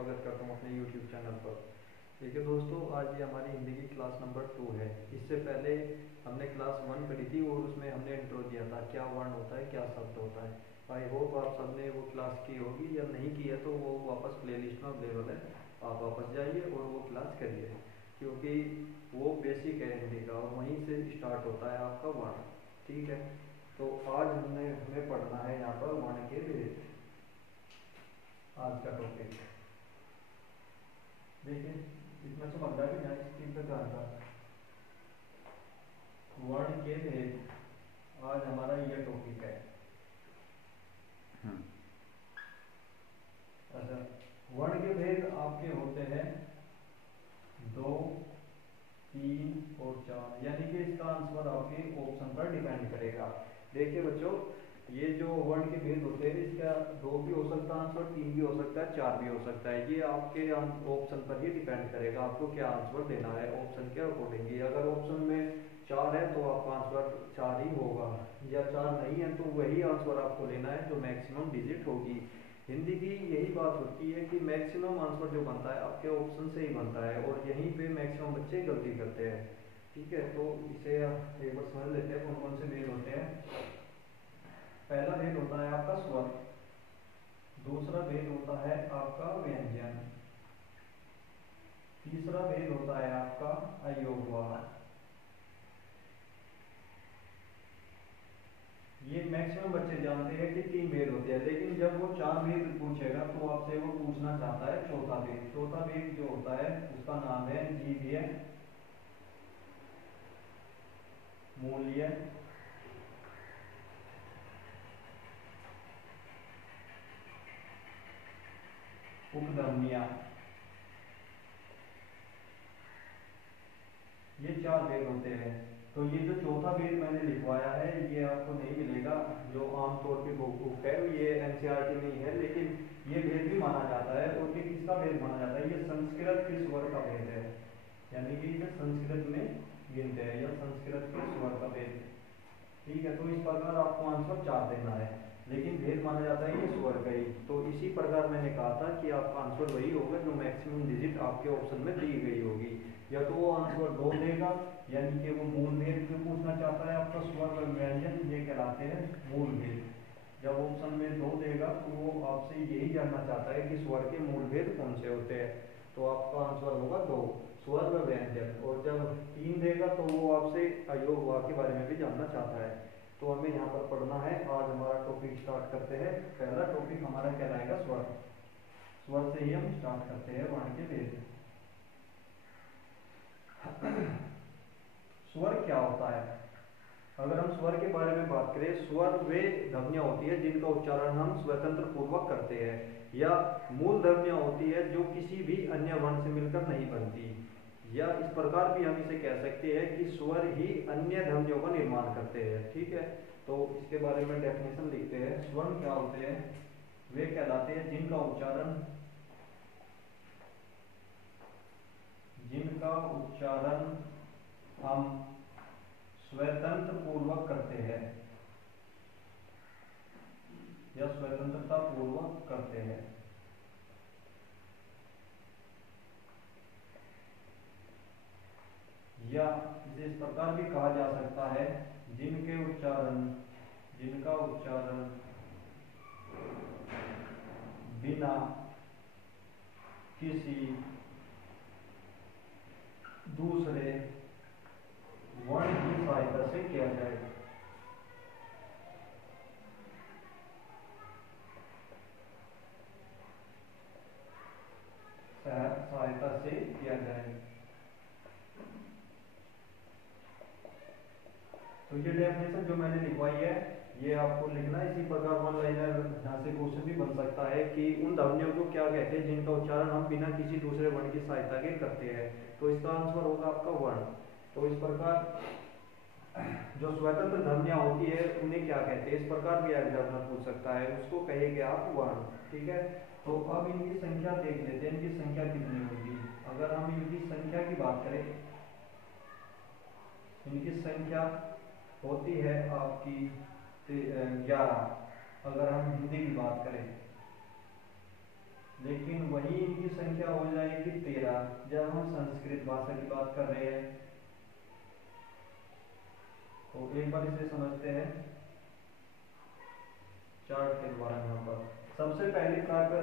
स्वागत करता हूँ अपने YouTube चैनल पर। ठीक है दोस्तों, आज ये हमारी हिंदी की क्लास नंबर 2 है। इससे पहले हमने क्लास 1 पढ़ी थी और उसमें हमने इंट्रो दिया था, क्या वर्ण होता है, क्या शब्द होता है। आई होप आप सबने वो क्लास की होगी, या नहीं की है तो वो वापस प्लेलिस्ट में अवेलेबल है, आप वापस जाइए और वो क्लास करिए, क्योंकि वो बेसिक है हिंदी का और वहीं से स्टार्ट होता है आपका वर्ण। ठीक है, तो आज हमें पढ़ना है यहाँ पर वर्ण के भेद। आज का टॉपिक देखिए, इसमें समझ रहा है कि स्क्रीन पे कहाँ था वर्ण के भेद। आज हमारा यह टॉपिक है। अच्छा, वर्ण के भेद आपके होते हैं 2, 3 और 4, यानी कि इसका आंसर आपके ऑप्शन पर डिपेंड करेगा। देखिए बच्चों, ये जो वर्ण के भेद होते हैं इसका 2 भी हो सकता है आंसर, 3 भी हो सकता है, 4 भी हो सकता है। ये आपके ऑप्शन पर ही डिपेंड करेगा, आपको क्या आंसर देना है ऑप्शन के अकॉर्डिंग। अगर ऑप्शन में 4 है तो आपका आंसर 4 ही होगा, या 4 नहीं है तो वही आंसर आपको लेना है जो मैक्सिमम डिजिट होगी। हिंदी की यही बात होती है कि मैक्सिमम आंसर जो बनता है आपके ऑप्शन से ही बनता है, और यहीं पे मैक्सिमम बच्चे गलती करते हैं। ठीक है, तो इसे एक बार समझ लेते हैं कौन कौन से भेद होते हैं। पहला भेद होता है आपका स्वर, दूसरा भेद होता है आपका व्यंजन, तीसरा भेद होता है आपका अयोगवाद। ये मैक्सिमम बच्चे जानते हैं कि 3 भेद होते हैं, लेकिन जब वो 4 भेद पूछेगा तो आपसे वो पूछना चाहता है चौथा भेद। चौथा भेद जो होता है उसका नाम है जीव्य, मूल्य, उपध्वनिया। ये 4 भेद होते हैं। तो ये जो चौथा भेद मैंने लिखवाया है ये आपको नहीं मिलेगा, जो आमतौर पे बुक है ये एनसीईआरटी में ही है, लेकिन ये भेद भी माना जाता है। और ये किसका भेद माना जाता है? ये संस्कृत के स्वर का भेद है, यानी कि ये संस्कृत में गिनते हैं, या संस्कृत के स्वर का भेद। ठीक है, तो इस प्रकार आपको आंसर 4 देना है, लेकिन भेद माना जाता है ये स्वर का ही। तो इसी प्रकार मैंने कहा था कि आपका आंसर वही होगा जो मैक्सिमम डिजिट आपके ऑप्शन में दी गई होगी। या तो वो आंसर 2 देगा, यानी कि वो मूल भेद जो पूछना चाहता है आपका स्वर व व्यंजन, ये कहलाते हैं मूल भेद। जब ऑप्शन में 2 देगा तो वो आपसे यही जानना चाहता है कि स्वर के मूल भेद कौन से होते हैं, तो आपका आंसर होगा 2, स्वर व व्यंजन। और जब 3 देगा तो वो आपसे अयोग वाक्य के बारे में भी जानना चाहता है। तो हमें यहाँ पर पढ़ना है। आज हमारा टॉपिक स्टार्ट करते हैं। पहला टॉपिक हमारा कहलाएगा स्वर। स्वर से ही हम स्टार्ट करते हैं वर्ण के भेद। स्वर क्या होता है? अगर हम स्वर के बारे में बात करें, स्वर वे ध्वनियां होती है जिनका उच्चारण हम स्वतंत्र पूर्वक करते हैं, या मूल ध्वनियां होती है जो किसी भी अन्य वर्ण से मिलकर नहीं बनती। या इस प्रकार भी हम इसे कह सकते हैं कि स्वर ही अन्य ध्वनियों का निर्माण करते हैं। ठीक है, तो इसके बारे में डेफिनेशन लिखते हैं। स्वर क्या होते हैं? वे कहलाते हैं जिनका उच्चारण हम स्वतंत्र पूर्वक करते हैं, या स्वतंत्रता पूर्वक करते हैं। या इसे इस प्रकार भी कहा जा सकता है, जिनका उच्चारण बिना किसी दूसरे वर्ण की सहायता से किया जाए। सहायता से किया जाए। तो ये डेफिनेशन जो मैंने लिखवाई है ये आपको लिखना है। इसी प्रकार वन लाइनर यहाँ से क्वेश्चन भी बन सकता है कि उन ध्वनियों को क्या कहते हैं जिनका उच्चारण हम बिना किसी दूसरे वर्ण की सहायता के करते हैं। तो इसका आंसर होगा आपका वर्ण। तो इस प्रकार जो स्वतंत्र ध्वनियां होती है उन्हें क्या कहते हैं, इस प्रकार भी एग्जामिनर पूछ सकता है, उसको कहेंगे आप वर्ण। ठीक है, तो अब इनकी संख्या देख लेते हैं, इनकी संख्या कितनी होगी। अगर हम इनकी संख्या की बात करें, इनकी संख्या होती है आपकी 11। अगर हम हिंदी की बात करें, लेकिन वही इनकी संख्या हो जाएगी 13 जब हम संस्कृत भाषा की बात कर रहे हैं। तो एक बार इसे समझते हैं चार्ट के द्वारा। यहाँ पर सबसे पहली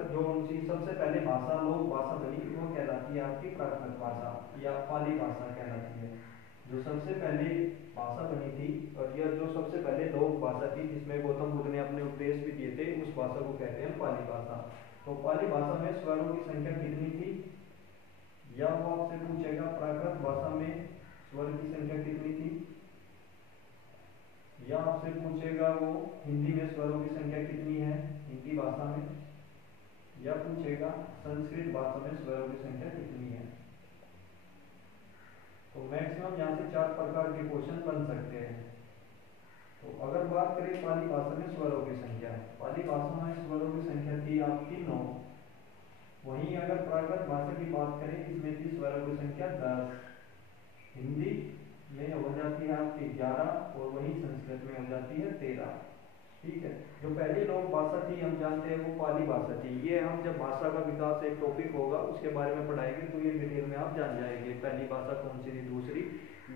जो उनकी सबसे पहले भाषा लोक भाषा बनी वो कहलाती है आपकी प्राकृत भाषा या पाली भाषा कहलाती है। जो सबसे पहली भाषा बनी थी और यह जो सबसे पहले लोक भाषा थी जिसमें गौतम बुद्ध ने अपने उपदेश भी दिए थे, उस भाषा को कहते हैं पाली भाषा। तो पाली भाषा में स्वरों की संख्या कितनी थी, या वो आपसे पूछेगा प्राकृत भाषा में स्वर की संख्या कितनी थी, या आपसे पूछेगा वो हिंदी में स्वरों की संख्या कितनी है हिंदी भाषा में, या पूछेगा संस्कृत भाषा में स्वरों की संख्या कितनी है। तो मैक्सिमम यहाँ से 4 प्रकार के क्वेश्चन बन सकते हैं। तो अगर बात करें पाली भाषा में स्वरों की संख्या, पाली भाषा में स्वरों की संख्या थी आपकी 9। वहीं अगर प्राकृत भाषा की बात करें इसमें थी स्वरों की संख्या 10। हिंदी में हो जाती है आपकी 11 और वहीं संस्कृत में हो जाती है 13। ठीक है, जो पहली लोक भाषा थी हम जानते हैं वो पाली भाषा थी। ये हम जब भाषा का विकास एक टॉपिक होगा उसके बारे में पढ़ाएंगे तो ये डिटेल में आप जान जाएंगे पहली भाषा कौन सी थी दूसरी।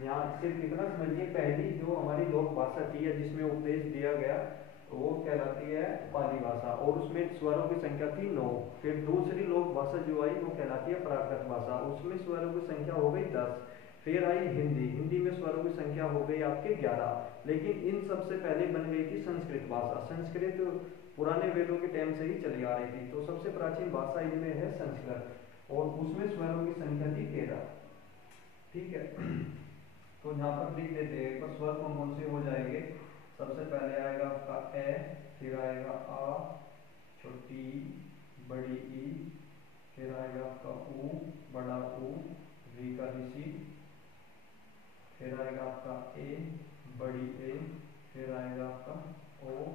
यहाँ सिर्फ इतना समझिए पहली जो हमारी लोक भाषा थी या जिसमें उपदेश दिया गया तो वो कहलाती है पाली भाषा और उसमें स्वरों की संख्या थी 9। फिर दूसरी लोक भाषा जो आई वो कहलाती है प्राकृत भाषा, उसमें स्वरों की संख्या हो गई 10। फिर आई हिंदी, हिंदी में स्वरों की संख्या हो गई आपके 11। लेकिन इन सबसे पहले बन गई थी संस्कृत भाषा। संस्कृत पुराने वेदों के टाइम से ही चली आ रही थी, तो सबसे प्राचीन भाषा इनमें है संस्कृत और उसमें स्वरों की संख्या थी 13। ठीक है, तो यहाँ पर लिख देते हैं स्वर कौन कौन से हो जाएंगे। सबसे पहले आएगा आपका ए, फिर आएगा आ, छोटी बड़ी ई, फिर आएगा आपका ऊ, बड़ा ऊ, री का ऋषि, फिर आएगा आपका ए, बड़ी ए, फिर आएगा आपका ओ,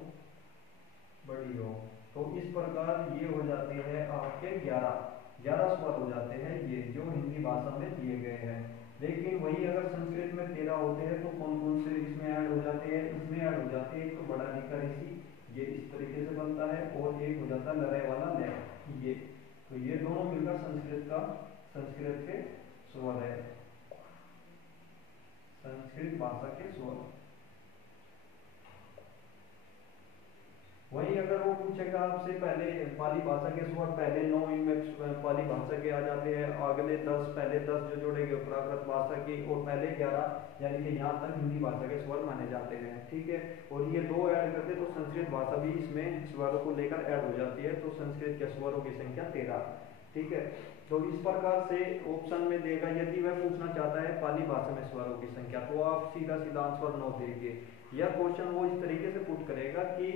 बड़ी ओ। तो इस प्रकार ये हो जाते हैं आपके 11 स्वर हो जाते हैं ये जो हिंदी भाषा में दिए गए हैं। लेकिन वही अगर संस्कृत में 13 होते हैं तो कौन कौन से इसमें ऐड हो जाते हैं, इसमें ऐड हो जाते हैं एक तो बड़ा री का ऋषि, ये इस तरीके से बनता है, और एक हो जाता है लड़ाई वाला लय ये। तो ये दोनों मिलकर संस्कृत के स्वर है, संस्कृत भाषा के स्वर। वही अगर वो पूछेगा आपसे पहले पाली भाषा के स्वर पहले 9 इनमें पाली भाषा के आ जाते हैं, अगले 10 पहले 10 जो जोड़ेंगे प्राकृत भाषा की, और पहले 11 यानी कि यहाँ तक हिंदी भाषा के स्वर माने जाते हैं। ठीक है, और ये 2 ऐड करते तो संस्कृत भाषा भी इसमें स्वरों को लेकर ऐड हो जाती है, तो संस्कृत के स्वरों की संख्या 13। ठीक है, तो इस प्रकार से ऑप्शन में देगा। यदि वह पूछना चाहता है पाली भाषा में स्वरों की संख्या तो आप सीधा सीधा आंसर 9 देंगे। यह क्वेश्चन वो इस तरीके से पुट करेगा कि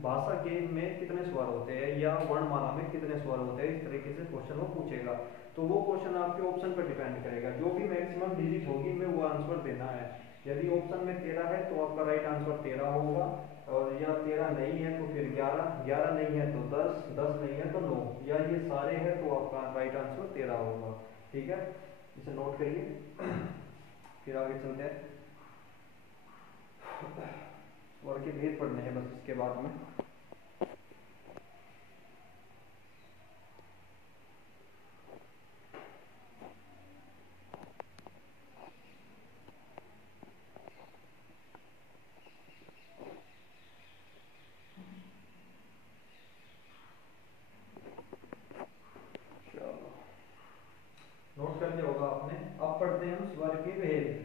भाषा के में कितने स्वर होते हैं या वर्णमाला में कितने स्वर होते हैं, इस तरीके से क्वेश्चन वो पूछेगा। तो वो क्वेश्चन आपके ऑप्शन पर डिपेंड करेगा, जो भी मैक्सिमम डिजिट होगी में वो आंसर देना है। यदि ऑप्शन में 13 है तो आपका राइट आंसर 13 होगा, और या 13 नहीं है तो फिर 11 नहीं है तो 10 नहीं है तो 9, या ये सारे हैं तो आपका राइट आंसर 13 होगा। ठीक है, इसे नोट करिए। फिर आगे चलते हैं, स्वर के भेद पढ़ने हैं बस इसके बाद में। नोट कर लिया होगा आपने। अब पढ़ते हैं हम स्वर के भेद।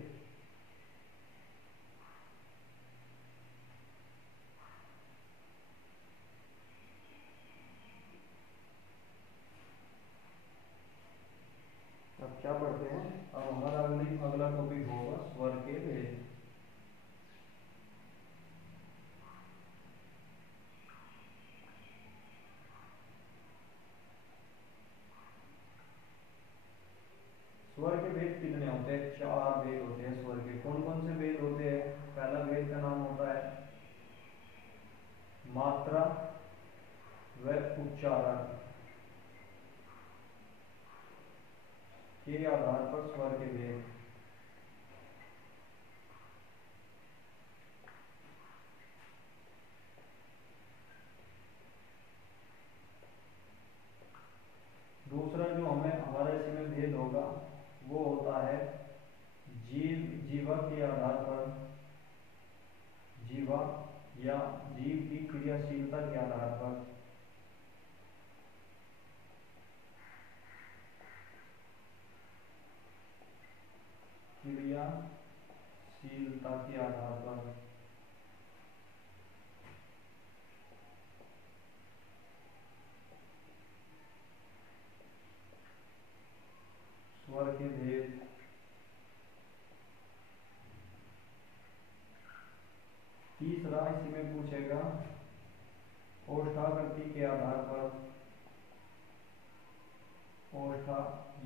अब क्या पढ़ते हैं, अब हमारा अगला टॉपिक होगा स्वर के भेद। स्वर के भेद कितने होते हैं, 4 भेद होते हैं स्वर के। कौन कौन से भेद होते हैं, पहला भेद का नाम होता है मात्रा व उच्चारण के आधार पर स्वर के भेद। के आधार पर जीवा या जीव की क्रियाशीलता के आधार पर क्रियाशीलता के आधार पर स्वर के भेद तीसरा इसी में पूछेगा ओष्ठाकृति के आधार पर ओष्ठा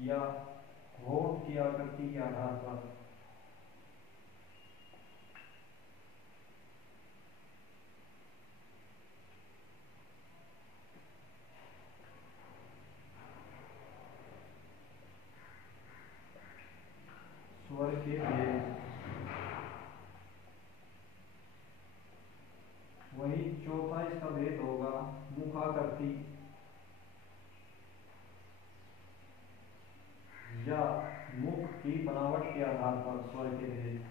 या होठ की आकृति के आधार पर स्वर के भेद। वही चौथा इसका भेद होगा मुखाकृति या मुख की बनावट के आधार पर स्वर के भेद।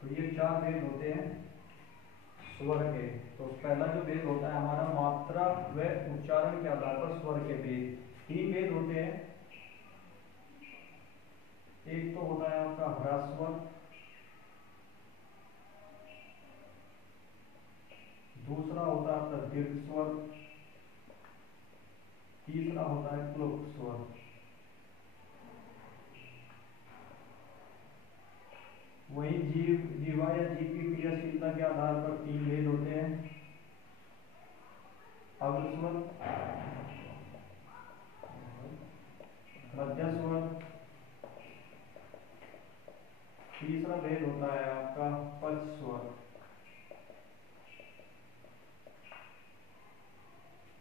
तो ये चार भेद होते हैं स्वर के। तो पहला जो भेद होता है हमारा मात्रा व उच्चारण के आधार पर स्वर के भेद। तीन भेद होते हैं। एक तो होता है आपका ह्रस्व, दूसरा होता है आपका दीर्घ स्वर, तीसरा होता है क्लुप्त स्वर। वही जीवा या जीव की क्रियाशीलता के आधार पर तीन भेद होते हैं। अग्र स्वर, मध्य स्वर, तीसरा भेद होता है आपका पच स्वर।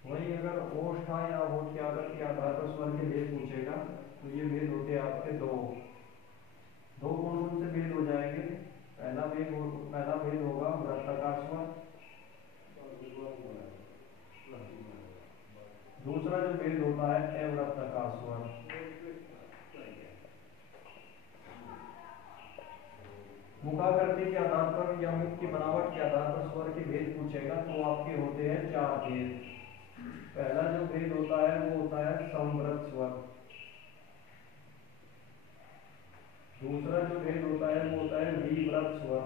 वही अगर ओष्ठा या होठ के आकृति के आधार पर स्वर के भेद पूछेगा तो ये भेद होते हैं आपके दो कौन कौन से भेद हो जाएंगे। पहला भेद होगा वृत्ताकार स्वर। दूसरा जो भेद होता है अवृत्ताकार स्वर। मुखाकृति के आधार पर या मुख की बनावट के आधार पर स्वर के भेद पूछेगा तो आपके होते हैं चार भेद। पहला जो भेद होता है वो होता है संवृत स्वर। दूसरा जो भेद होता है वो होता है विव्रत स्वर।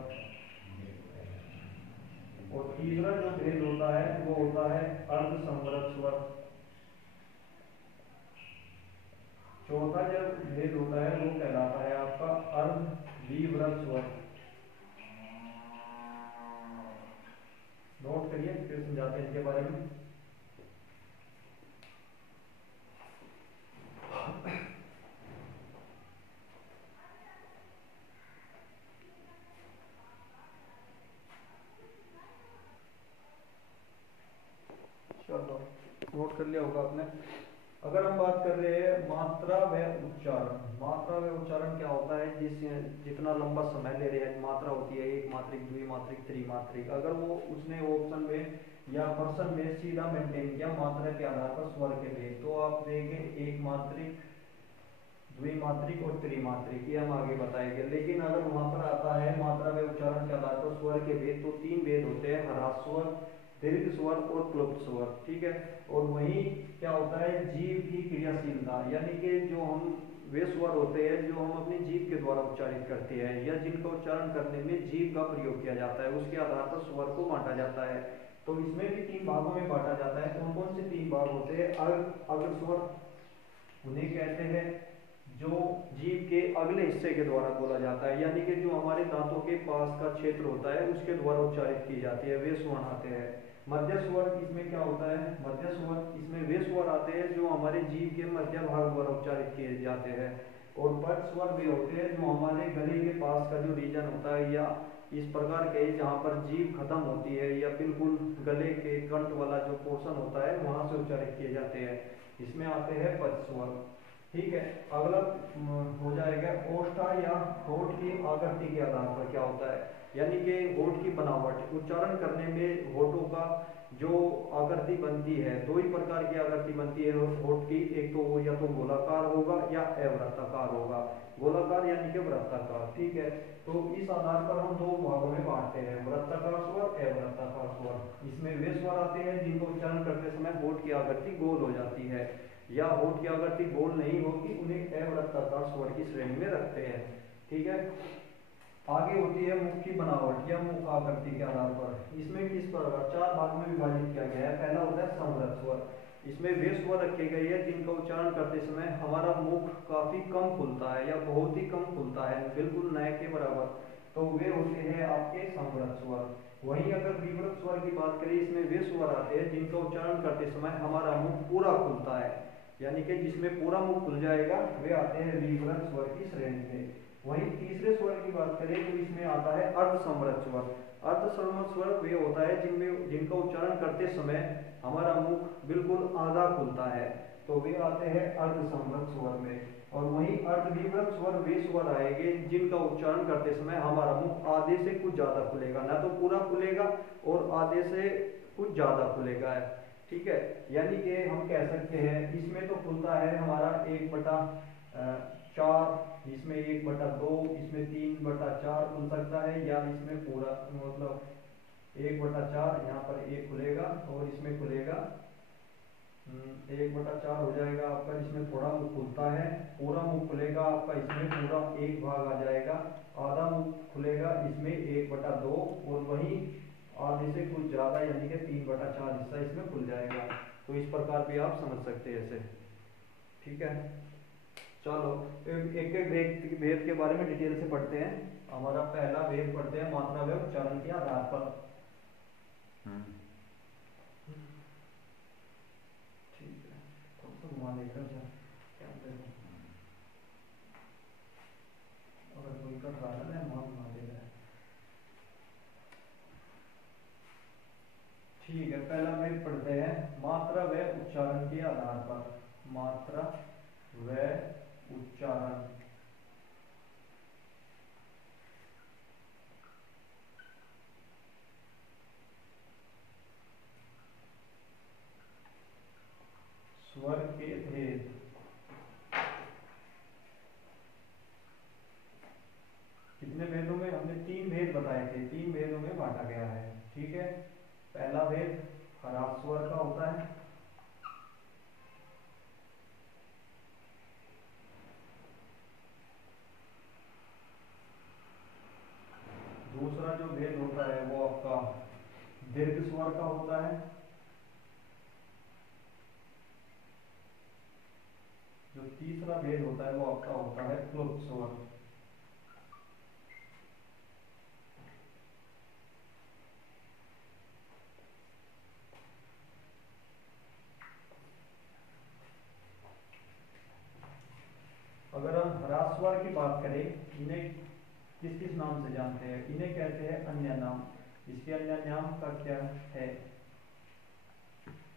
और तीसरा जो भेद होता है वो होता है अर्ध संवृत स्वर। चौथा जो भेद होता है वो कहलाता है आपका अर्ध विव्रत स्वर। नोट करिए फिर समझाते हैं इनके बारे में। चलो नोट कर लिया होगा आपने। अगर हम बात कर रहे हैं मात्रा व उच्चारण, मात्रा व उच्चारण क्या होता है, जितना लंबा समय ले रहे हैं मात्रा होती है एक मात्रिक, द्विमात्रिक, त्रिमात्रिक। अगर वो उसने ऑप्शन में या पर्सन में सीधा मेंटेन किया मात्रा के आधार पर स्वर के भेद, तो आप देंगे एक मात्रिक, द्विमात्रिक और त्रिमात्रिक, ये हम आगे बताएंगे। लेकिन अगर वहां पर आता है मात्रा व उच्चारण के आधार पर स्वर के भेद, तो तीन भेद होते हैं, ह्रस्व स्वर, दीर्घ स्वर और क्लुप्त स्वर। ठीक है। और वही क्या होता है जीव की क्रियाशीलता, यानी कि जो हम वे स्वर होते हैं जो हम अपनी जीभ के द्वारा उच्चारित करते हैं या जिनका उच्चारण करने में जीभ का प्रयोग किया जाता है, उसके आधार पर स्वर को बांटा जाता है। तो इसमें भी तीन भागों में बांटा जाता है। कौन कौन से तीन भाग होते हैं? अग्र स्वर उन्हें कहते हैं जो जीभ के अगले हिस्से के द्वारा बोला जाता है, यानी कि जो हमारे दांतों के पास का क्षेत्र होता है उसके द्वारा उच्चारित की जाती है, वे स्वर आते हैं। मध्य स्वर इसमें क्या होता है? मध्य स्वर इसमें वे स्वर आते हैं जो हमारे जीभ के मध्य भाग द्वारा उच्चारित किए जाते हैं। और पच स्वर भी होते हैं जो हमारे गले के पास का जो रीजन होता है या इस प्रकार के जहाँ पर जीभ खत्म होती है या बिल्कुल गले के कंठ वाला जो पोर्शन होता है वहां से उच्चारित किए जाते हैं, इसमें आते हैं पच स्वर। ठीक है। अगला हो जाएगा ओष्ठा या होठ की आकृति के आधार पर क्या होता है, यानी कि होठ की बनावट, उच्चारण करने में होठों का जो आकृति बनती है, दो ही प्रकार की आकृति बनती है होठ की, एक तो वो या तो गोलाकार होगा या अवृत्ताकार होगा। गोलाकार यानी कि वृत्ताकार, ठीक है। तो इस आधार पर हम दो भागों में बांटते हैं, वृत्ताकार स्वर, अवृत्ताकार स्वर। इसमें वे स्वर आते हैं जिनको उच्चारण करते समय होठ की आकृति गोल हो जाती है, या होठ की आकृति गोल नहीं होती, उन्हें अवृत्ताकार स्वर की श्रेणी में रखते हैं, ठीक है। आगे होती है मुख की बनावट या मुख आकृति के आधार पर। इसमें किस प्रकार चार भाग में विभाजित किया गया है। पहला होता है समृद्ध स्वर। इसमें वे स्वर रखे गए हैं जिनका उच्चारण करते समय हमारा मुख काफी कम खुलता है या बहुत ही कम खुलता है, बिल्कुल नए के बराबर, तो वे होते हैं आपके समृद्ध स्वर। वहीं अगर विवृत स्वर की बात करें, इसमें वे स्वर आते हैं जिनका उच्चारण करते समय हमारा मुख पूरा खुलता है, यानी कि जिसमें पूरा मुख खुल जाएगा, वे आते हैं विवृत स्वर की श्रेणी में। वहीं तीसरे स्वर की बात करें तो इसमें आता है अर्ध समृद्ध स्वर। अर्ध समृद्ध स्वर वे होता है जिनमें जिनका उच्चारण करते समय हमारा मुख बिल्कुल आधा खुलता है, तो वे आते हैं अर्ध समृद्ध स्वर में। और वहीं अर्ध विवृत स्वर वे स्वर आएंगे जिनका उच्चारण करते समय हमारा मुख आधे से कुछ ज्यादा खुलेगा, ना तो पूरा खुलेगा और आधे से कुछ ज्यादा खुलेगा, ठीक है। यानी कि हम कह सकते हैं इसमें तो खुलता है हमारा 1/4, इसमें 1/2, इसमें 3/4 खुल सकता है, या इसमें पूरा मतलब 1/4 यहाँ पर एक खुलेगा और इसमें खुलेगा 1/4 हो जाएगा आपका, इसमें थोड़ा मुख खुलता है, पूरा मुख खुलेगा आपका, इसमें पूरा एक भाग आ जाएगा, आधा मुख खुलेगा इसमें 1/2, और वहीं आधे से कुछ ज्यादा यानी कि 3/4 हिस्सा इसमें खुल जाएगा। तो इस प्रकार भी आप समझ सकते हैं इसे, ठीक है। चलो एक एक भेद के बारे में डिटेल से पढ़ते हैं। हमारा पहला भेद पढ़ते हैं मात्रा व उच्चारण के आधार पर। ठीक है, तो घुमा लेकर क्या अगर कोई कट रहा है ना घुमा देगा। ठीक है, पहला भेद पढ़ते हैं मात्रा व उच्चारण के आधार पर। मात्रा व उच्चारण। स्वर के भेद। कितने भेदों में? हमने 3 भेद बताए थे, 3 भेदों में बांटा गया है, ठीक है। पहला भेद ह्रास स्वर का होता है, दूसरा जो भेद होता है वो आपका दीर्घ स्वर का होता है, जो तीसरा भेद होता है वो आपका होता है क्लुप्त स्वर। अगर हम ह्रास स्वर की बात करें, इन्हें किस किस नाम से जानते हैं? इन्हें कहते हैं अन्य नाम। इसके अन्य नाम का क्या है?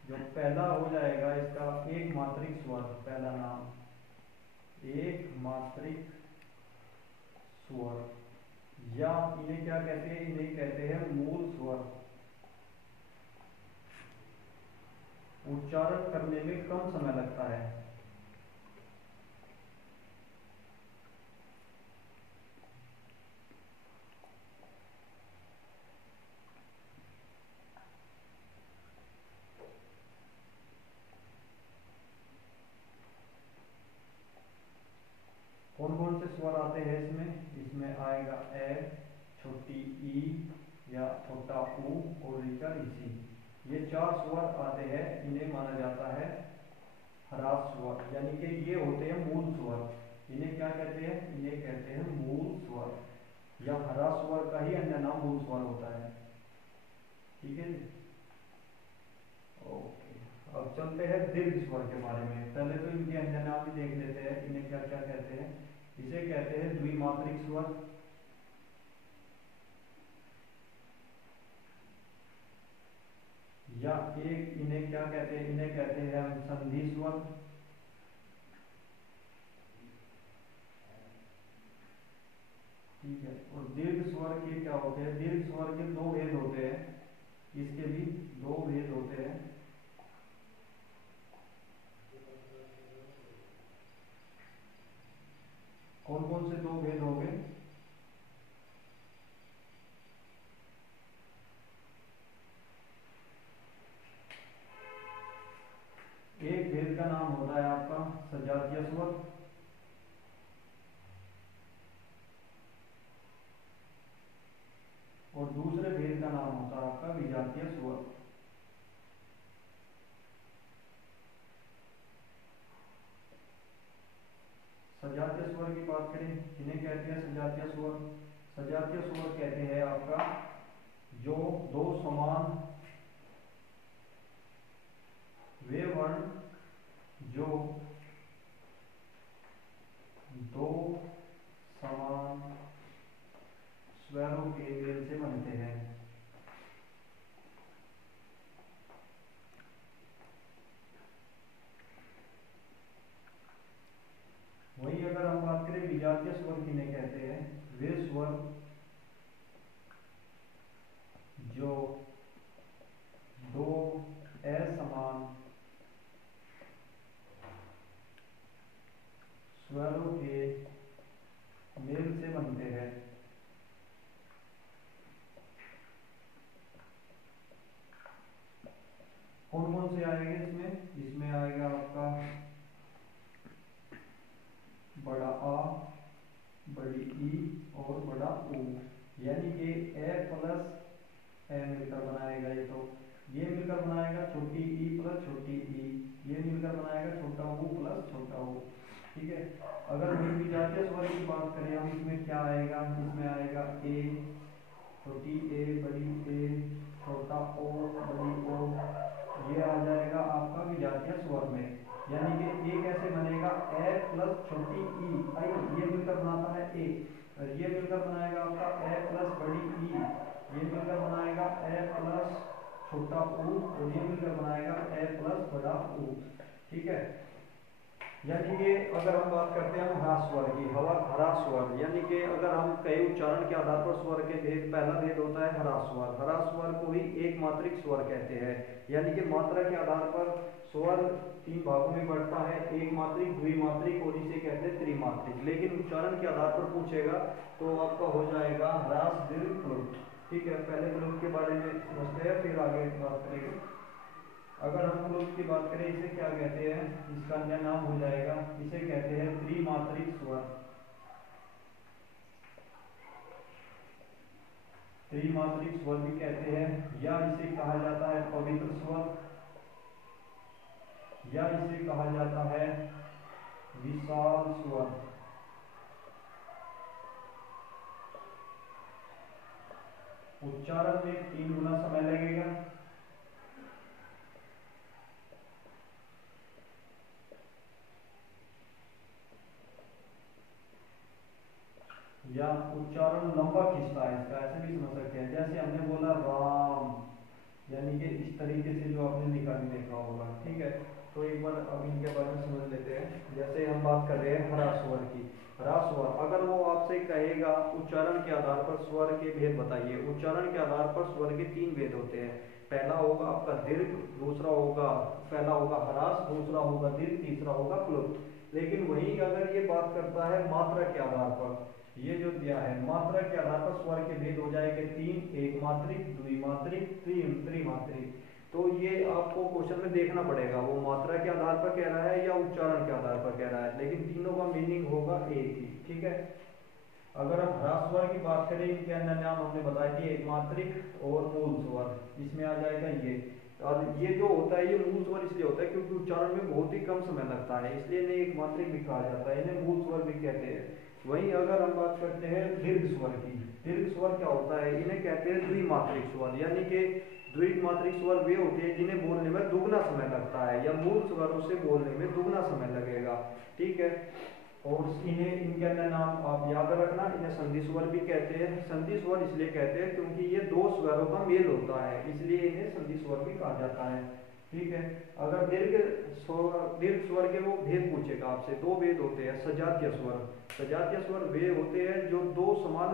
जो पहला हो जाएगा इसका एक मात्रिक स्वर, पहला नाम एक मात्रिक स्वर, या इन्हें क्या कहते हैं? इन्हें कहते हैं मूल स्वर। उच्चारण करने में कम समय लगता है। कौन कौन से स्वर आते हैं इसमें? इसमें आएगा ए, छोटी ई या छोटा ऊ और ऋषि। ये 4 स्वर आते हैं, इन्हें माना जाता है ह्रास स्वर, यानी कि ये होते हैं मूल स्वर। इन्हें क्या कहते हैं? इन्हें कहते हैं मूल स्वर, या ह्रास स्वर का ही अन्य नाम मूल स्वर होता है, ठीक है जी। ओके, अब चलते हैं दीर्घ स्वर के बारे में। पहले तो इनके अन्य नाम भी देख लेते हैं, इन्हें क्या क्या कहते हैं। इसे कहते हैं द्विमात्रिक स्वर, या एक इन्हें क्या कहते हैं? इन्हें कहते हैं हम संधि स्वर, ठीक है। और दीर्घ स्वर के क्या होते हैं, दीर्घ स्वर के दो भेद होते हैं, इसके भी दो भेद होते हैं। कौन कौन से दो भेद हो गए? एक भेद का नाम होता है आपका सजातीय स्वर, और दूसरे भेद का नाम होता है आपका विजातीय स्वर। सजातीय स्वर की बात करें, किन्हें कहते हैं सजातीय स्वर? सजातीय स्वर कहते हैं आपका जो दो समान वे वर्ण जो दो समान स्वरों के मेल से बनते हैं। वही अगर हम बात करें विजातीय स्वर किन्हें कहते हैं? वे स्वर जो दो असमान स्वरों के मेल से बनते हैं। कौन कौन से आएंगे इसमें? इसमें आएगा आपका बड़ा आ, बड़ी ई और बड़ा ऊ, यानी कि ए प्लस ए मिलकर बनाएगा ये मिलकर बनाएगा छोटी ई प्लस छोटी ई, ये मिलकर बनाएगा छोटा ऊ प्लस छोटा ऊ। ठीक है। अगर वही विजातीय स्वर की बात करें हम, इसमें क्या आएगा? इसमें आएगा ए, छोटी ए, बड़ी ए, छोटा ओ, बड़ी ओ, ये आ जाएगा आपका विजातीय स्वर में। यानी कि ए कैसे बनेगा? ए प्लस छोटी ई, आई, ये मिलकर बनाता है ए, और ये मिलकर बनाएगा आपका ए प्लस बड़ी ई, ये मिलकर बनाएगा ए प्लस छोटा ऊ, और ये मिलकर बनाएगा ए प्लस बड़ा ऊ। ठीक है। यानी कि अगर हम बात करते हैं ह्रास स्वर की, ह्रास स्वर, यानी कि अगर हम कई उच्चारण के आधार पर स्वर के भेद, पहला भेद होता है ह्रास स्वर। ह्रास स्वर को ही एक मात्रिक स्वर कहते हैं, यानी कि मात्रा के आधार पर स्वर तीन भागों में बढ़ता है, एक मात्रिक, द्विमात्रिक और इसे कहते हैं त्रिमात्रिक। लेकिन उच्चारण के आधार पर पूछेगा तो आपका हो जाएगा ह्रास, दीर्घ, प्लुत। ठीक है। पहले प्लुत के बारे में समझते हैं, फिर आगे बात करेंगे। अगर हम प्लुत की बात करें, इसे क्या कहते हैं? इसका अन्य नाम हो जाएगा, इसे कहते हैं त्रिमात्रिक स्वर। त्रिमात्रिक स्वर भी कहते हैं, या इसे कहा जाता है पवित्र स्वर, या इसे कहा जाता है विशाल स्वर। उच्चारण में 3 गुना समय लगेगा, या उच्चारण लंबा खींचता है इसका, ऐसे भी समझ सकते हैं। जैसे हमने बोला राम, यानी कि इस तरीके से जो आपने लिखा भी देखा होगा। ठीक है। तो एक बार अब इनके बारे में समझ लेते हैं। जैसे हम बात कर रहे हैं ह्रास स्वर की। ह्रास स्वर, अगर वो आपसे कहेगा उच्चारण के आधार पर स्वर के भेद बताइए, उच्चारण के आधार पर स्वर के 3 भेद होते हैं। पहला होगा आपका दीर्घ, दूसरा होगा, पहला होगा ह्रास, दूसरा होगा दीर्घ, तीसरा होगा प्लुत। लेकिन वही अगर ये बात करता है मात्रा के आधार पर, ये जो दिया है मात्रा के आधार पर स्वर के भेद हो जाएंगे 3, एक मात्रिक, द्विमात्रिक, त्रिमात्रिक। तो ये आपको क्वेश्चन में देखना पड़ेगा वो मात्रा के आधार पर कह रहा है या उच्चारण के आधार पर कह रहा है, लेकिन तीनों का मीनिंग होगा एक ही। ठीक है। अगर हम ह्रास स्वर की बात करें, इनके अन्य नाम हमने बताए थे, एक मात्रिक और मूल स्वर, इसमें आ जाएगा ये। और ये जो होता है ये मूल स्वर इसलिए होता है क्योंकि उच्चारण में बहुत ही कम समय लगता है, इसलिए इन्हें एक मात्रिक भी कहा जाता है, इन्हें मूल स्वर भी कहते हैं। वहीं अगर हम बात करते हैं दीर्घ स्वर की, दीर्घ स्वर क्या होता है? इन्हें कहते हैं द्विमात्रिक स्वर, यानी कि द्विमात्रिक स्वर वे होते हैं जिन्हें बोलने में दुगना समय लगता है, या मूल स्वरों से बोलने में दुगना समय लगेगा। ठीक है। और इन्हें, इनके अन्य नाम आप याद रखना, इन्हें संधि स्वर भी कहते हैं। संधि स्वर इसलिए कहते हैं क्योंकि ये 2 स्वरों का मेल होता है, इसलिए इन्हें संधि स्वर भी कहा जाता है। ठीक है। अगर दीर्घ स्वर के वो भेद पूछेगा आपसे, दो भेद होते हैं सजातीय स्वर। सजातीय स्वर वे होते हैं जो दो समान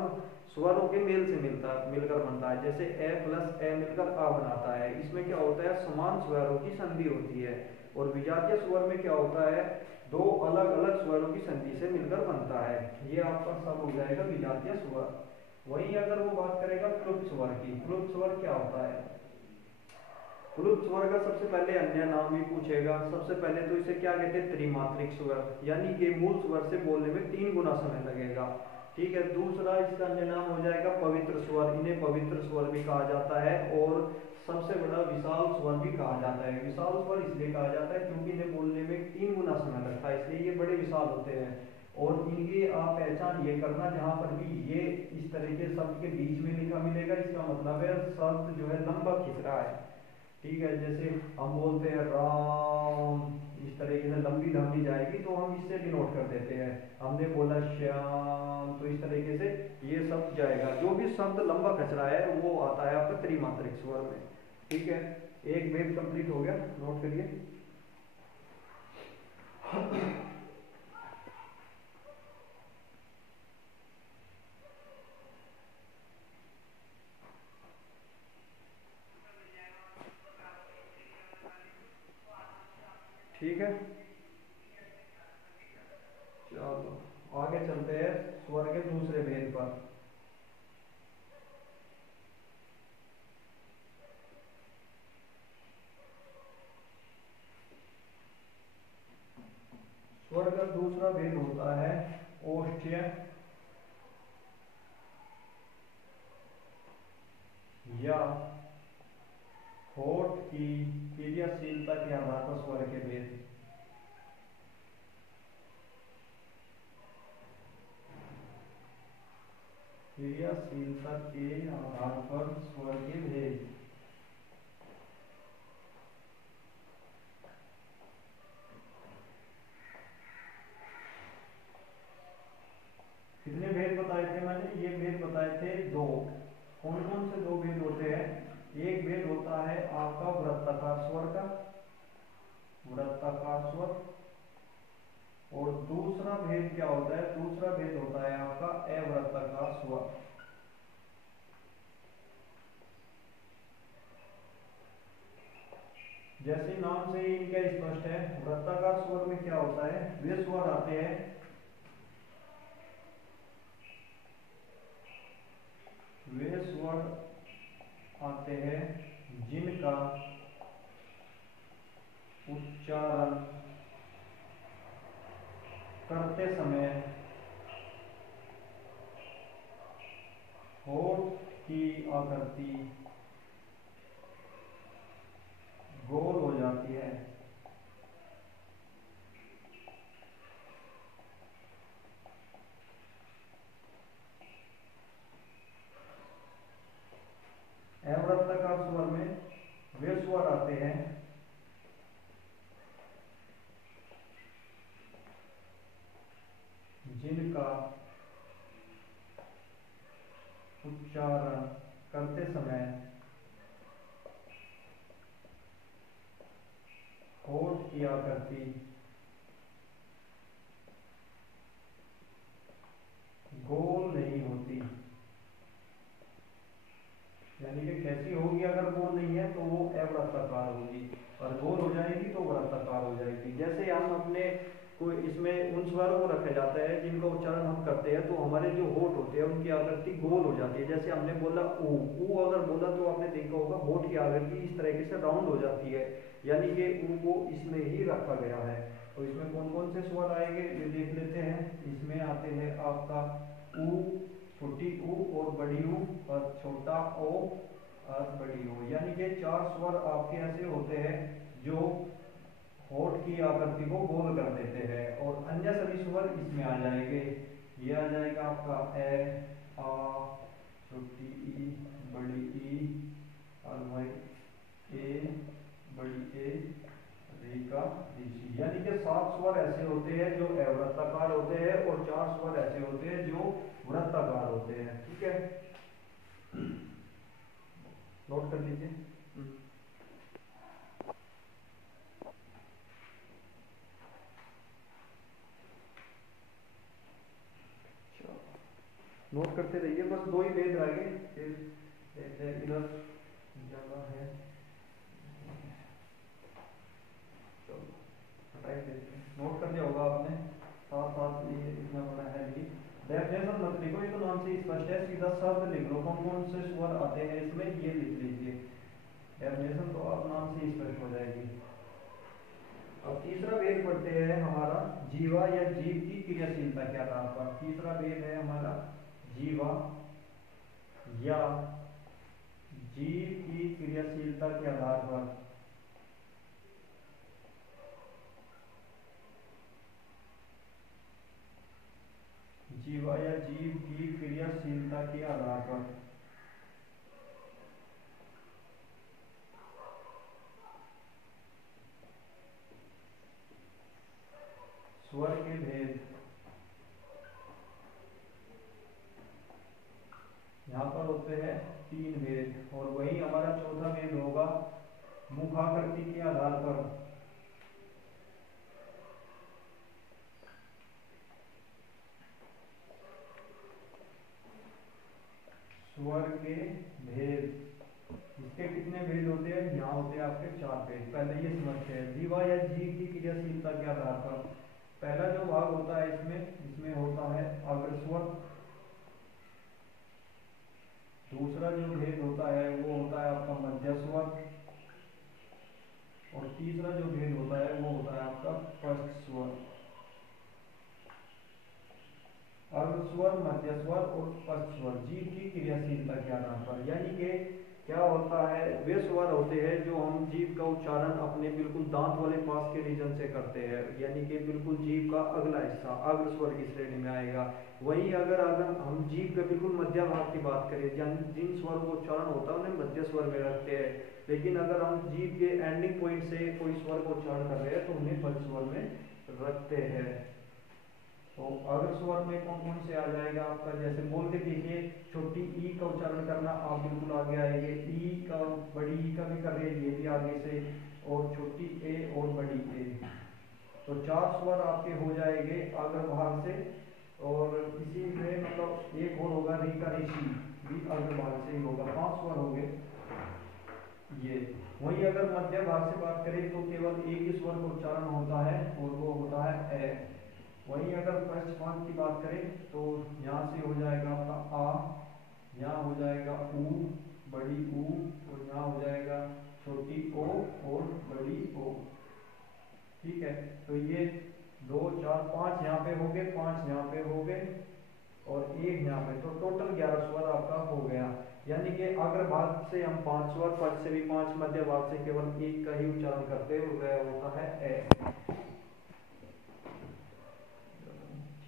स्वरों के मेल से मिलकर बनता है, जैसे ए प्लस ए मिलकर आ बनाता है। इसमें क्या होता है, समान स्वरों की संधि होती है। और विजातीय स्वर में क्या होता है, दो अलग अलग स्वरों की संधि से मिलकर बनता है। ये आपका सब हो जाएगा विजातीय स्वर। वहीं अगर वो बात करेगा क्लुप्त स्वर की, क्लुप्त स्वर क्या होता है, क्लुप्त स्वर का सबसे पहले अन्य नाम भी पूछेगा। सबसे पहले तो इसे क्या कहते हैं, त्रिमात्रिक स्वर, यानी कि मूल स्वर से बोलने में 3 गुना समय लगेगा। ठीक है। दूसरा इसका अन्य नाम हो जाएगा पवित्र स्वर, इन्हें पवित्र स्वर भी कहा जाता है। और सबसे बड़ा विशाल स्वर भी कहा जाता है। विशाल स्वर इसलिए कहा जाता है क्योंकि इन्हें बोलने में 3 गुना समय लगता है, इसलिए ये बड़े विशाल होते हैं। और इनकी आप पहचान ये करना, जहां पर भी ये इस तरह के शब्द के बीच में लिखा मिलेगा, इसका मतलब है शब्द जो है लंबा खिंच रहा है। ठीक है। जैसे हम बोलते हैं राम, इस तरीके से लंबी लंबी जाएगी तो हम इससे डिनोट कर देते हैं। हमने बोला श्याम, तो इस तरीके से ये शब्द जाएगा। जो भी शब्द लंबा खच रहा है वो आता है आपका त्रिमात्रिक स्वर में। ठीक है। एक भेद कंप्लीट हो गया, नोट करिए। ठीक है। चलो आगे चलते हैं स्वर के दूसरे भेद पर। स्वर का दूसरा भेद होता है ओष्ठ्य या होठ की क्रियाशीलता के आधार पर स्वर के भेद। क्रियाशीलता के आधार पर स्वर के भेद। कितने भेद बताए थे मैंने, ये भेद बताए थे 2। कौन कौन से 2 भेद होते हैं, एक भेद होता है आपका वृत्ताकार स्वर का, वृत्ताकार स्वर। और दूसरा भेद क्या होता है, दूसरा भेद होता है आपका अवृत्ताकार स्वर। जैसे नाम से ही इनका स्पष्ट है, वृत्ताकार स्वर में क्या होता है, वे स्वर आते हैं जिनका उच्चारण करते समय होठ की आकृति गोल हो जाती है। अवृत्ताकार स्वर में वे स्वर आते हैं जिनका उच्चारण करते समय होठ की आकृति गोल नहीं होती। यानी कि कैसी होगी, अगर गोल नहीं है तो वो अवृत्ताकार होगी, और गोल हो जाएगी तो वृत्ताकार हो जाएगी। जैसे हम अपने को इसमें उन स्वरों को रखा जाता है जिनका उच्चारण हम करते हैं, तो हमारे जो होठ होते हैं उनकी आकृति गोल हो जाती है। जैसे हमने बोला ऊ अगर बोला तो आपने देखा होगा होठ की आकृति इस तरीके से राउंड हो जाती है, यानी कि ऊ को इसमें ही रखा गया है। तो इसमें कौन कौन से स्वर आएंगे ये देख लेते हैं। इसमें आते हैं आपका ऊ, छोटी ऊ और बड़ी ऊ, और छोटा ओ और बड़ी ओ, यानी कि 4 स्वर आपके ऐसे होते हैं जो होठ की आकृति को गोल कर देते हैं। और अन्य सभी स्वर इसमें आ जाएंगे। ये आ जाएगा आपका ए, आ, छोटी ई, बड़ी ई, और भाई ए, बड़ी ए, री का ऋषि। यानी कि 7 स्वर ऐसे होते हैं जो अवृत्ताकार होते हैं और 4 स्वर ऐसे होते हैं जो वृत्ताकार होते हैं। ठीक है, नोट कर लीजिए। नोट करते रहिए, बस दो ही भेद रह गए, फिर देखते हैं इधर जगह है, चलो हटाई देते हैं। नोट कर लिया होगा आपने, साथ साथ ये इतना बड़ा है नहीं। डेफिनेशन मत लिखो, ये तो नाम से स्पष्ट है, सीधा शब्द लिख लो, कौन कौन से स्वर आते हैं इसमें ये लिख लीजिए। डेफिनेशन तो आप नाम से स्पष्ट हो जाएगी। अब तीसरा भेद पढ़ते हैं हमारा जीवा या जीव की क्रियाशीलता के आधार पर। तीसरा भेद है हमारा जीवा या जीव की क्रियाशीलता के आधार पर। जीवा या जीव की क्रियाशीलता के आधार पर। स्वर के भेद, यहाँ पर होते हैं 3 भेद, और वही हमारा चौथा भेद होगा मुखाकृति के आधार पर। स्वर के भेद, इसके कितने भेद होते हैं, यहाँ होते हैं आपके 4 भेद। पहले ये समझते हैं जीवा या जीव की क्रियाशीलता के आधार पर। पहला जो भाग होता है इसमें होता है अग्रस्वर। दूसरा जो भेद होता है वो होता है आपका मध्यस्वर, और तीसरा जो भेद होता है वो होता है आपका पश्च स्वर। अग्रस्वर, मध्यस्वर और पश्च स्वर जीव की क्रियाशीलता के आधार पर। यानी कि क्या होता है, वे स्वर होते हैं जो हम जीव का उच्चारण अपने बिल्कुल दांत वाले पास के रीजन से करते हैं, यानी कि बिल्कुल जीव का अगला हिस्सा अग्र स्वर की श्रेणी में आएगा। वहीं अगर हम जीव के बिल्कुल मध्य भाग की बात करें, जिन स्वरों का उच्चारण होता है उन्हें मध्य स्वर में रखते हैं, लेकिन अगर हम जीव के एंडिंग पॉइंट से कोई स्वर का उच्चारण कर रहे हैं तो उन्हें पश्च स्वर में रखते हैं। तो अगर स्वर में कौन कौन से आ जाएगा आपका, जैसे बोल के देखिए, छोटी ई का उच्चारण करना आप बिल्कुल आगे आएंगे, ई का, बड़ी ई का भी कर रहे हैं ये भी आगे से, और छोटी ए और बड़ी ए। तो 4 स्वर आपके हो जाएंगे अग्र भाग से, और इसी में मतलब एक और होगा री का ऋषि भी अग्र भाग से ही होगा, 5 स्वर हो गए ये। वहीं अगर मध्य भाग से बात करें तो केवल एक ही स्वर का उच्चारण होता है और वो होता है ए। वहीं अगर पश्च भाग की बात करें तो यहाँ से हो जाएगा आपका आ, यहाँ हो जाएगा ऊ, बड़ी ऊ, और यहाँ हो जाएगा छोटी ओ और बड़ी ओ। ठीक है, तो ये 2 4 5 यहाँ पे हो गए, 5 यहाँ पे हो गए और 1 यहाँ पे, तो टोटल 11 स्वर आपका हो गया। यानी कि अग्र भाग से हम 5 स्वर, पश्च से भी 5, मध्य भाग से केवल 1 का ही उच्चारण करते हैं, वह होता है ए।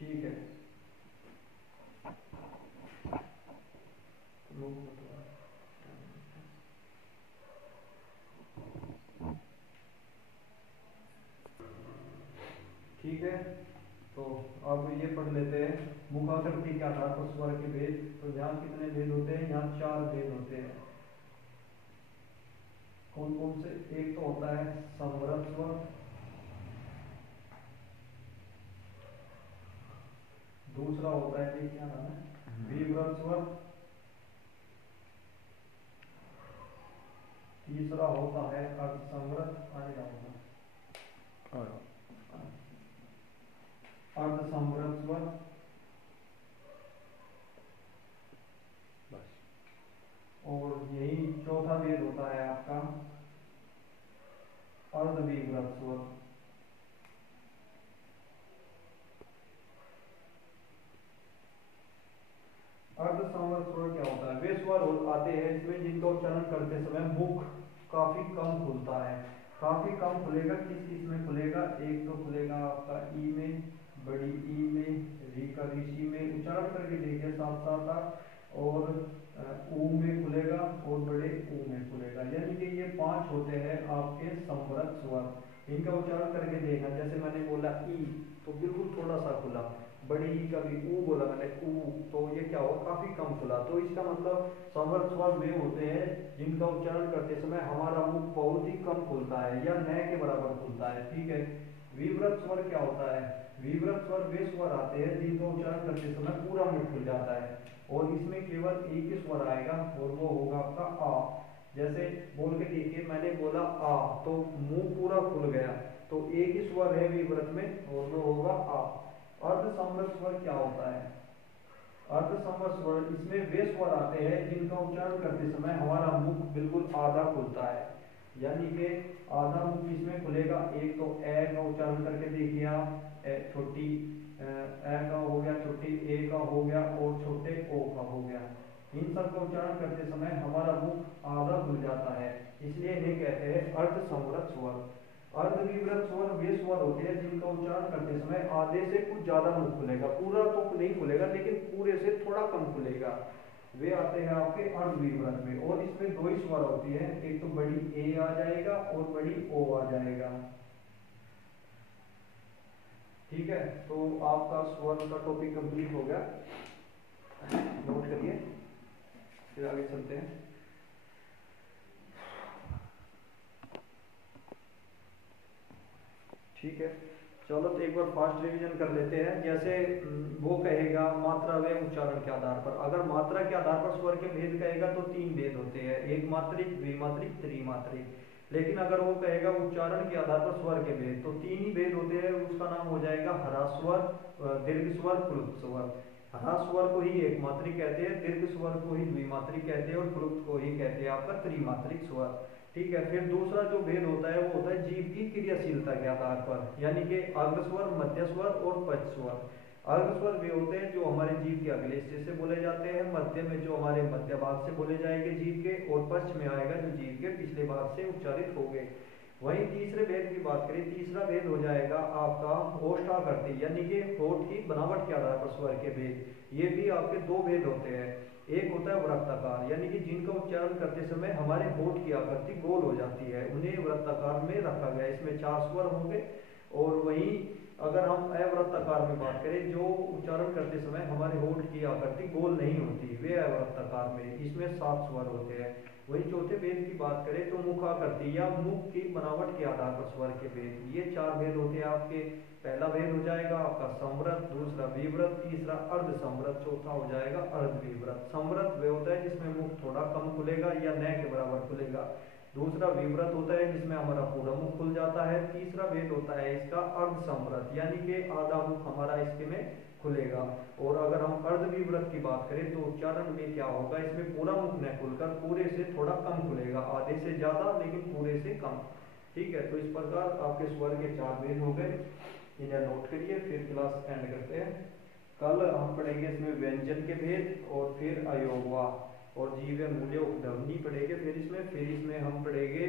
ठीक है, ठीक है। तो अब ये पढ़ लेते हैं मुखाकृति के आधार पर स्वर के भेद। तो यहाँ कितने भेद होते हैं, यहाँ 4 भेद होते हैं। कौन कौन से, एक तो होता है समवृत स्वर, दूसरा होता है क्या नाम है, विव्रत स्वर, तीसरा होता है अर्धसंवृत, अर्धसंवृत स्वर, और यही चौथा भेद होता है आपका अर्धविव्रत स्वर। अर्धसंवृत स्वर क्या होता है, वे स्वर आते हैं इसमें जिनका उच्चारण करते समय मुख काफी कम खुलता है। काफी कम खुलेगा, किस किस में खुलेगा, एक तो खुलेगा आपका ई में, बड़ी ई में, री का ऋषि में, उच्चारण करके देखिए साथ साथ, और ऊ में खुलेगा और बड़े ऊ में खुलेगा। यानी कि ये 5 होते हैं आपके संवृत स्वर। इनका उच्चारण करके देखना, जैसे मैंने बोला ई तो बिल्कुल थोड़ा सा खुला, बड़ी ई का भी ऊ बोला मैंने ऊ, तो ये क्या हो, काफी कम खुला। तो इसका मतलब संवृत स्वर वे होते हैं जिनका उच्चारण करते समय हमारा मुख बहुत ही कम खुलता है या न के बराबर खुलता है। ठीक है, विव्रत स्वर क्या होता है, विवृत स्वर वे स्वर आते हैं जिनका उच्चारण करते समय पूरा मुंह खुल जाता है, और इसमें केवल एक ही स्वर आएगा और वो होगा आपका आ। जैसे बोल के देखिए, मैंने बोला आ तो मुंह पूरा खुल गया, तो एक ही स्वर है विवृत में और वो होगा आ। अर्ध संवृत स्वर क्या होता है? अर्ध संवृत स्वर, इसमें वे स्वर आते हैं जिनका उच्चारण करते समय हमारा मुख बिल्कुल आधा खुलता है, यानी कि आधा मुख किसमें खुलेगा? एक तो ए का उच्चारण करके देखिए आप, छोटी ए का हो गया, छोटी ए का हो गया और छोटे ओ का हो गया। इन सब का उच्चारण करते समय हमारा मुख आधा खुल जाता है, इसलिए इन्हें कहते हैं अर्ध संवृत स्वर। अर्धविवृत स्वर वे स्वर होते हैं जिनका उच्चारण करते समय आधे से कुछ ज्यादा मुख खुलेगा, पूरा तो नहीं खुलेगा लेकिन पूरे से थोड़ा कम खुलेगा, वे आते हैं आपके अर्धविवृत में। और इसमें दो ही स्वर होती है, एक तो बड़ी ए आ जाएगा और बड़ी ओ आ जाएगा। ठीक है, तो आपका स्वर का टॉपिक कंप्लीट हो गया, नोट करिए, फिर आगे चलते हैं। ठीक है, चलो तो एक बार फास्ट रिवीजन कर लेते हैं। जैसे वो कहेगा मात्रा व उच्चारण के आधार पर, अगर मात्रा के आधार पर स्वर के भेद कहेगा तो तीन भेद होते हैं, एक मात्रिक, द्विमात्रिक, त्रिमात्रिक। लेकिन अगर वो कहेगा उच्चारण के आधार पर स्वर के भेद, तो तीन ही भेद होते हैं, उसका नाम हो जाएगा ह्रस्व स्वर, दीर्घ स्वर, प्लुप्त स्वर। ह्रस्व स्वर को ही एक मात्रिक कहते हैं, दीर्घ स्वर को ही द्विमात्रिक कहते हैं और प्लुप्त को ही कहते हैं आपका त्रिमात्रिक स्वर। ठीक है, फिर दूसरा जो भेद होता है वो होता है जीव की क्रियाशीलता के आधार पर, यानी कि अग्र स्वर, मध्य स्वर और पश्च स्वर। अग्र स्वर वे होते हैं जो हमारे जीव के अगले हिस्से से बोले जाते हैं, मध्य में जो हमारे मध्य भाग से बोले जाएंगे जीव के, और पश्च में आएगा जो जीव के पिछले भाग से उच्चारित हो गए। वहीं तीसरे भेद की बात करें, तीसरा भेद हो जाएगा आपका ओष्ठाकृति, यानी कि होठ की बनावट के आधार पर स्वर के भेद। ये भी आपके दो भेद होते हैं, एक होता है वृत्ताकार, यानी कि जिनका उच्चारण करते समय हमारे होठ की आकृति गोल हो जाती है, उन्हें वृत्ताकार में रखा गया, इसमें 4 स्वर होंगे। और वहीं अगर हम अवृत्ताकार में बात करें, जो उच्चारण करते समय हमारे होठ की आकृति गोल नहीं होती, वे अवृत्ताकार में, इसमें 7 स्वर होते हैं। वही चौथे भेद की बात करें तो मुखाकृति या मुख की बनावट के आधार पर स्वर के भेद, ये 4 भेद होते हैं आपके। पहला भेद हो जाएगा आपका संवृत, दूसरा विवृत, तीसरा अर्ध संवृत, चौथा हो जाएगा अर्धविवृत। संवृत वे होता है जिसमें मुख थोड़ा कम खुलेगा या न के बराबर खुलेगा। दूसरा विवृत होता है जिसमें हमारा पूरा मुख खुल जाता है। तीसरा भेद होता है इसका अर्ध संवृत, यानी कि आधा मुख हमारा इसके में खुलेगा। और अगर हम अर्धविवृत की बात करें तो उच्चारण में क्या होगा, इसमें पूरा मुख न खुलकर पूरे से थोड़ा कम खुलेगा, आधे से ज्यादा लेकिन पूरे से कम। ठीक है, तो इस प्रकार आपके स्वर के 4 भेद हो गए, इन्हें नोट करिए, फिर क्लास एंड करते हैं। कल हम पढ़ेंगे इसमें व्यंजन के भेद और फिर अयोगवा और जीव मूल्य उपध्वनि पढ़ेंगे, फिर इसमें हम पढ़ेंगे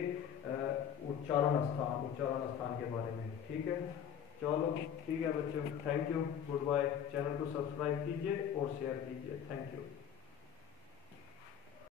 उच्चारण स्थान के बारे में। ठीक है, चलो ठीक है बच्चों, thank you, good bye. Channel को सब्सक्राइब कीजिए और शेयर कीजिए, थैंक यू।